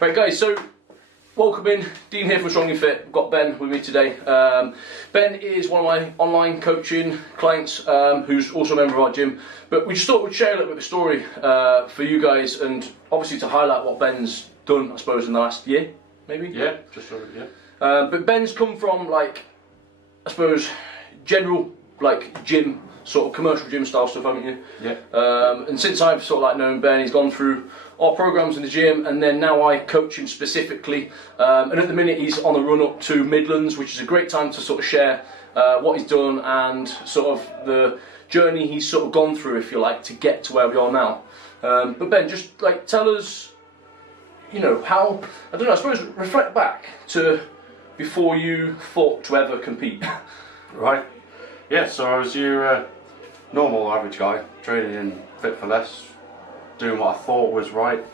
Right, guys, so welcome in. Dean here from Strongly Fit. I've got Ben with me today. Ben is one of my online coaching clients who's also a member of our gym. But we just thought we'd share a little bit of a story for you guys and obviously to highlight what Ben's done, I suppose, in the last year, maybe? Yeah, just over, yeah. But Ben's come from, like, I suppose, general, like, gym, sort of commercial gym style stuff, haven't you? Yeah. And since I've sort of like known Ben, he's gone through our programs in the gym, and then now I coach him specifically. And at the minute, he's on a run up to Midlands, which is a great time to sort of share what he's done and sort of the journey he's sort of gone through, if you like, to get to where we are now. But Ben, just like tell us, you know, how, I don't know, I suppose reflect back to before you thought to ever compete. Right. Yeah, so I was your normal average guy, training in Fit for Less, doing what I thought was right,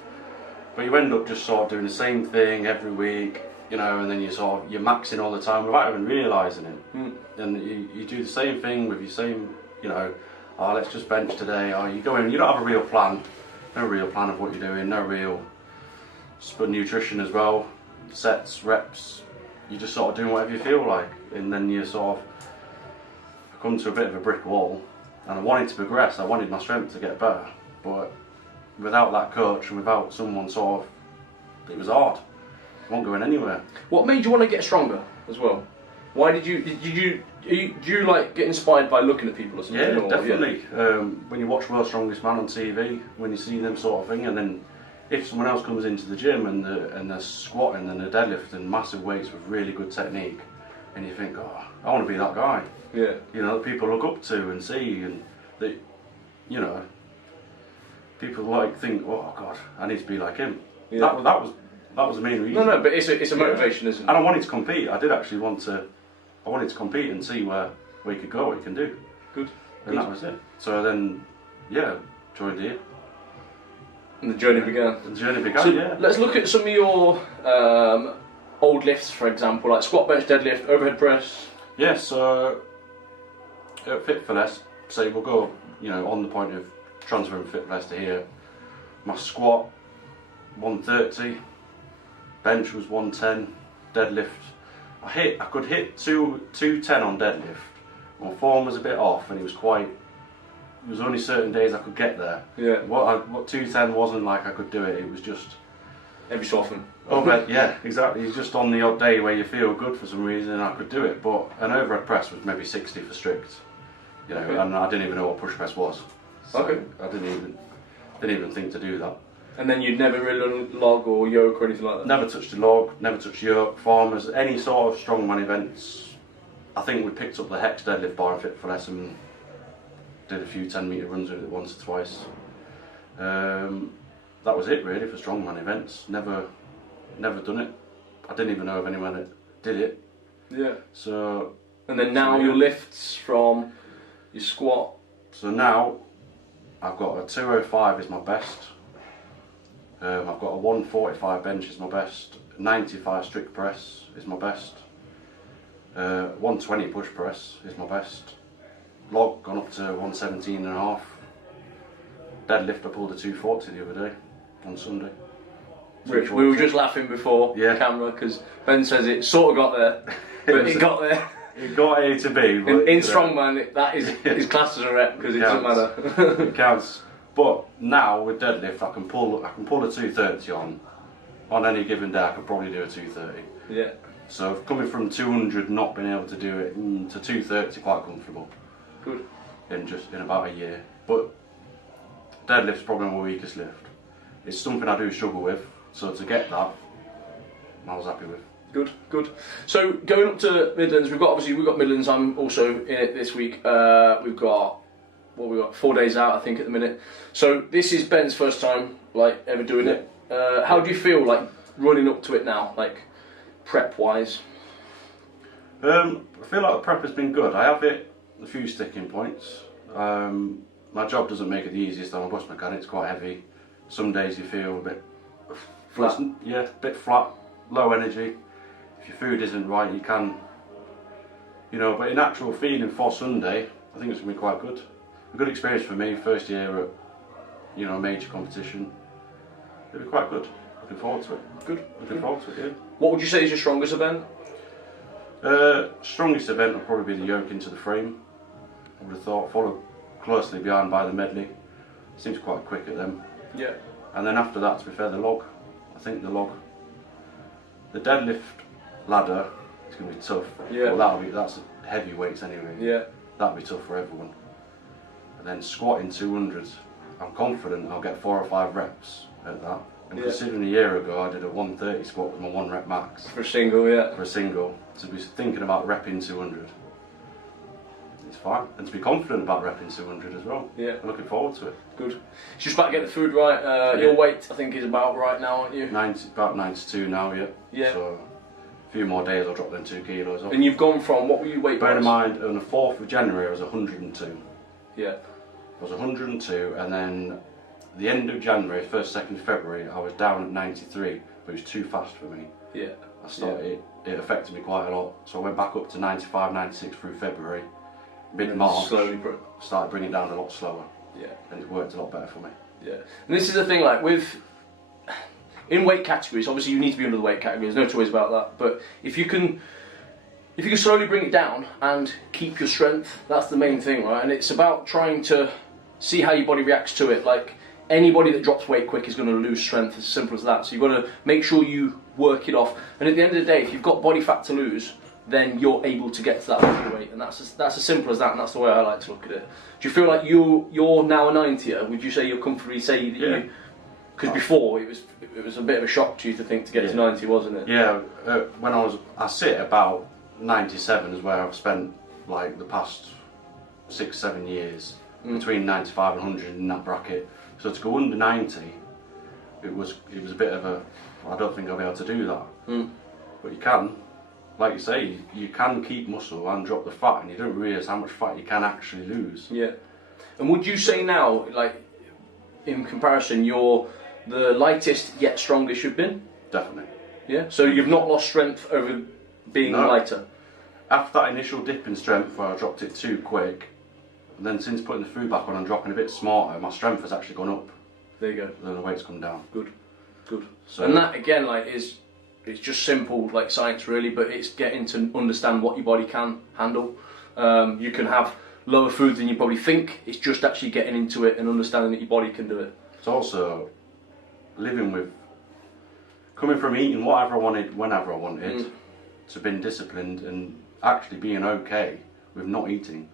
but you end up just sort of doing the same thing every week, you know, and then you're maxing all the time without even realising it. And you do the same thing with your same, you know, oh, let's just bench today, or you go in, you don't have a real plan, no real plan of what you're doing, no real nutrition as well, sets, reps, you're just sort of doing whatever you feel like, and then you sort of come to a bit of a brick wall, and I wanted to progress, I wanted my strength to get better, but without that coach and without someone sort of, it was hard. I wasn't going anywhere. What made you want to get stronger as well? Why did you like get inspired by looking at people or something? Yeah, or, definitely. When you watch World's Strongest Man on TV, when you see them sort of thing, and then if someone else comes into the gym and they're squatting and they're deadlifting massive weights with really good technique, and you think, oh, I want to be that guy. Yeah. You know, that people look up to and see, and that, you know, people like think, oh God, I need to be like him. Yeah. That was the main reason. No, but it's a motivation, isn't it? And I wanted to compete. I did actually I wanted to compete and see where we could go, what we can do. Good. And that was it. So then, yeah, joined here. And the journey began. The journey began, so yeah. Let's look at some of your old lifts, for example, like squat, bench, deadlift, overhead press. Yeah, so at Fit for Less, say we'll go, you know, on the point of transferring Fit for Less to here. My squat, 130, bench was 110, deadlift. I could hit 210 on deadlift. My form was a bit off, and it was only certain days I could get there. Yeah. What 210 wasn't like I could do it. It was just every so often. Oh, but yeah, exactly. It's just on the odd day where you feel good for some reason, and I could do it. But an overhead press was maybe 60 for strict, you know, and I didn't even know what push press was. So okay. I didn't even think to do that. And then you'd never really done log or yoke or anything like that? Never touched a log, never touched yoke, farmers, any sort of strongman events. I think we picked up the hex deadlift bar and Fit for Less and did a few 10-metre runs with it once or twice. That was it really for strongman events. Never done it. I didn't even know of anyone that did it. Yeah. So. And then now your lifts from your squat. So now I've got a 205 is my best. I've got a 145 bench is my best. 95 strict press is my best. 120 push press is my best. Log gone up to 117 and a half. Deadlift I pulled a 240 the other day on Sunday. Rich, we were just laughing before the camera because Ben says it sort of got there, but it got there. It got A to B. But in strongman, that is classed as a rep because it doesn't matter. It counts. But now with deadlift, I can pull a 230 on any given day. I could probably do a 230. Yeah. So coming from 200, not being able to do it, to 230, quite comfortable. Good. In about a year. But deadlift's probably my weakest lift. It's something I do struggle with. So to get that, I was happy with. Good. So going up to Midlands, we've got Midlands. I'm also in it this week. We've got 4 days out, I think, at the minute. So this is Ben's first time like ever doing it. How do you feel like running up to it now, like prep wise? I feel like the prep has been good. I have hit a few sticking points. My job doesn't make it the easiest. I'm a bus mechanic. It's quite heavy. Some days you feel a bit flat. Yeah, a bit flat, low energy. If your food isn't right, you can, you know. But in actual feeling for Sunday, I think it's gonna be quite good. A good experience for me. First year at, you know, a major competition. It'll be quite good. I looking forward to it. Good. Looking forward to it, yeah. What would you say is your strongest event? Strongest event will probably be the yoke into the frame. I would have thought, followed closely behind by the medley. Seems quite quick at them. Yeah. And then after that, to be fair, the log. I think the log. The deadlift ladder is going to be tough. Yeah. Well, that's heavy weights anyway. Yeah. That'll be tough for everyone. And then squatting 200s, I'm confident I'll get 4 or 5 reps at that. And considering a year ago I did a 130 squat with my 1 rep max. For a single, yeah. For a single, to be thinking about repping 200, it's fine. And to be confident about repping 200 as well. Yeah. I'm looking forward to it. Good. It's just about to get the food right. Your weight, I think, is about right now, aren't you? About 92 now, yeah. Yeah. So a few more days I'll drop them 2 kilos off. And you've gone from, what were you weight Bear in mind, on the 4th of January I was 102. Yeah. I was 102, and then the end of January, 1st, 2nd February, I was down at 93, but it was too fast for me. Yeah. It affected me quite a lot, so I went back up to 95, 96 through February. Mid-March, slowly started bringing it down a lot slower. Yeah. And it worked a lot better for me. Yeah. And this is the thing, like in weight categories, obviously you need to be under the weight category, there's no two ways about that, but if you can slowly bring it down and keep your strength, that's the main thing, right? And it's about trying to see how your body reacts to it. Like, anybody that drops weight quick is going to lose strength, as simple as that. So you've got to make sure you work it off. And at the end of the day, if you've got body fat to lose, then you're able to get to that body weight. And that's as simple as that, and that's the way I like to look at it. Do you feel like you're now a 90er? Would you say you're comfortably say that you... Because before, it was a bit of a shock to you to think to get to 90, wasn't it? Yeah, when I sit about 97 is where I've spent like the past 6-7 years, between 95 and 100 in that bracket. So to go under 90, it was a bit of a, I don't think I'll be able to do that. But you can, like you say, you can keep muscle and drop the fat, and you don't realise how much fat you can actually lose. Yeah. And would you say now, like, in comparison, you're the lightest yet strongest you've been? Definitely. Yeah? So you've not lost strength over being lighter? After that initial dip in strength where I dropped it too quick, and then since putting the food back on and dropping a bit smarter, my strength has actually gone up. There you go. Then the weight's come down. Good. Good. So, and that, again, like, it's just simple, like science really, but it's getting to understand what your body can handle. You can have lower food than you probably think. It's just actually getting into it and understanding that your body can do it. It's also living with, coming from eating whatever I wanted, whenever I wanted, to being disciplined and actually being okay with not eating.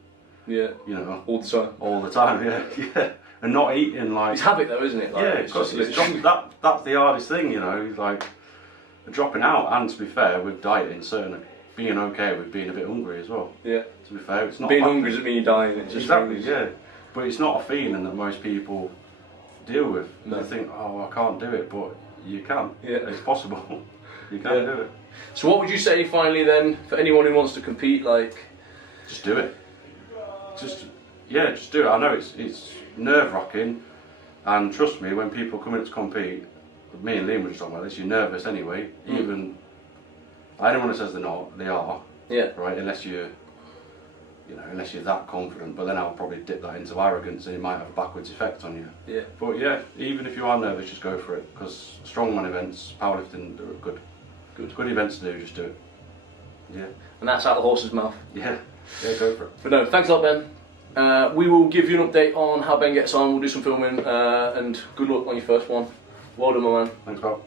Yeah. You know. All the time. All the time, yeah. Yeah. And not eating like... It's habit though, isn't it? Like, yeah, it's that's the hardest thing, you know, like dropping out, and to be fair, with dieting, certainly being okay with being a bit hungry as well. Yeah. To be fair, it's not... Being hungry doesn't mean you're dying, it's just... Exactly, yeah. But it's not a feeling that most people deal with. No. They think, oh, I can't do it, but you can. Yeah. It's possible. You can do it. So what would you say finally then, for anyone who wants to compete, like... Just do it. Just do it. I know it's nerve-wracking, and trust me, when people come in to compete, me and Liam were just talking about this, you're nervous anyway. Even anyone that says they're not, they are. Yeah. Right, unless you're that confident. But then I'll probably dip that into arrogance, and it might have a backwards effect on you. Yeah. But yeah, even if you are nervous, just go for it, because strongman events, powerlifting, they're good events to do. Just do it. Yeah. And that's out the horse's mouth. Yeah. Yeah, go for it. But no, thanks a lot, Ben. We will give you an update on how Ben gets on. We'll do some filming, and good luck on your first one. Well done, my man. Thanks, pal.